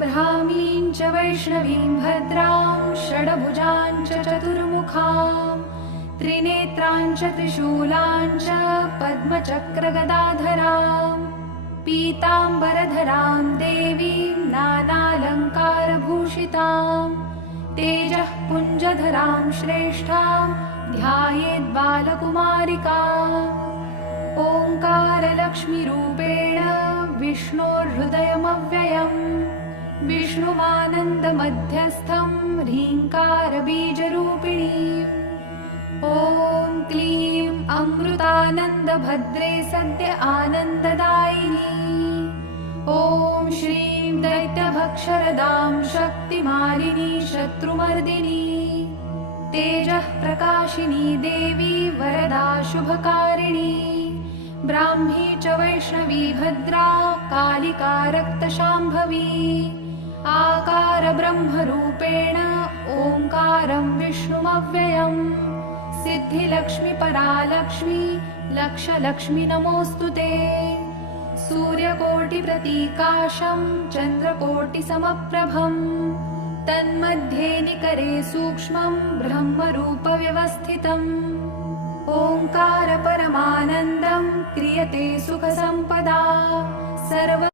ब्राह्मीं च वैष्णवीं भद्रां षड्भुजां च चतुर्मुखां त्रिनेत्रां च त्रिशूलां च पद्मचक्रगदाधरां पीताम्बरधरां देवीं नानालङ्कारभूषितां तेजः पुञ्जधरां श्रेष्ठां ध्यायेद्बालकुमारिकाम् ओङ्कारलक्ष्मीरूपेण विष्णोर्हृदयमव्ययम् विष्णुमानन्दमध्यस्थं ह्रीङ्कारबीजरूपिणीम् ॐ क्लीं अमृतानन्दभद्रे सद्य आनन्ददायिनी ॐ श्रीं दैत्यभक्षरदां शक्तिमालिनी शत्रुमर्दिनी तेजः प्रकाशिनी देवी वरदा शुभकारिणी ब्राह्मी च वैष्णवी भद्रा कालिका रक्तशाम्भवी आकार ब्रह्मरूपेण ओङ्कारं विष्णुमव्ययम् सिद्धिलक्ष्मी परालक्ष्मी लक्षलक्ष्मी नमोऽस्तु ते सूर्यकोटिप्रतीकाशं चन्द्रकोटिसमप्रभं तन्मध्ये निकरे सूक्ष्मं ब्रह्मरूपव्यवस्थितम् ओङ्कार परमानन्दं क्रियते सुखसम्पदा सर्व